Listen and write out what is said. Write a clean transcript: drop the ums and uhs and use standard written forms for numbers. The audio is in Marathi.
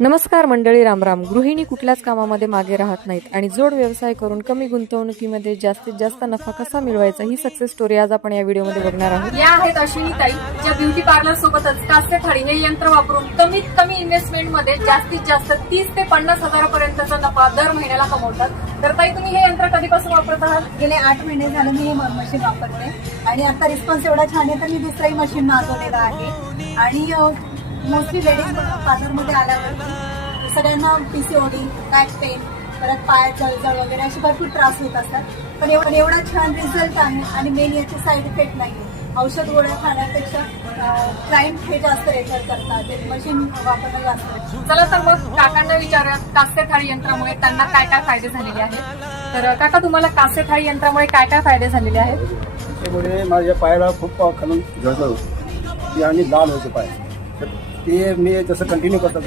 नमस्कार मंडळी, रामराम. गृहिणी कुठल्याच कामामध्ये मागे राहत नाहीत आणि जोड व्यवसाय करून कमी गुंतवणुकीमध्ये जास्तीत जास्त नफा कसा मिळवायचा ही सक्सेस स्टोरी आज आपण या व्हिडिओमध्ये बघणार आहोत. या आहेत अश्विनी ताई, ज्या ब्युटी पार्लर सोबतच कास्य थाळी हे यंत्र वापरून कमीत कमी इन्व्हेस्टमेंट मध्ये जास्तीत जास्त 30 ते 50 हजारापर्यंतचा नफा दर महिन्याला कमवतात. तर ताई, तुम्ही हे यंत्र कधीपासून वापरत आहात? गेले 8 महिने झाले मी हे मशीन वापरते आणि आता रिस्पॉन्स एवढा छान आहे तर मी दुसरंही मशीन मागवलेलं आहे. आणि मोस्टली लेडीज पार्लरमध्ये आल्यावरती सगळ्यांना पीसीओडी, बॅक पेन, परत पायात जळजळ वगैरे असे भरपूर त्रास होत असतात. पण एवढा छान रिझल्ट आहे आणि मेन याचे साईड इफेक्ट नाही. औषध गोळ्या खाण्यापेक्षा क्लायंट हे जास्त रेफर करतात, ते मशीन वापरणं जास्त. चला तर मग काकांना विचारूयात कास्य थाळी यंत्रामुळे त्यांना काय काय फायदे झालेले आहेत. तर काका, तुम्हाला कास्य थाळी यंत्रामुळे काय काय फायदे झालेले आहेत? त्यामुळे माझ्या पायाला खूप खालून जळजळ होती आणि लाल व्हायचे पाय. तर ते मी जसं कंटिन्यू करतो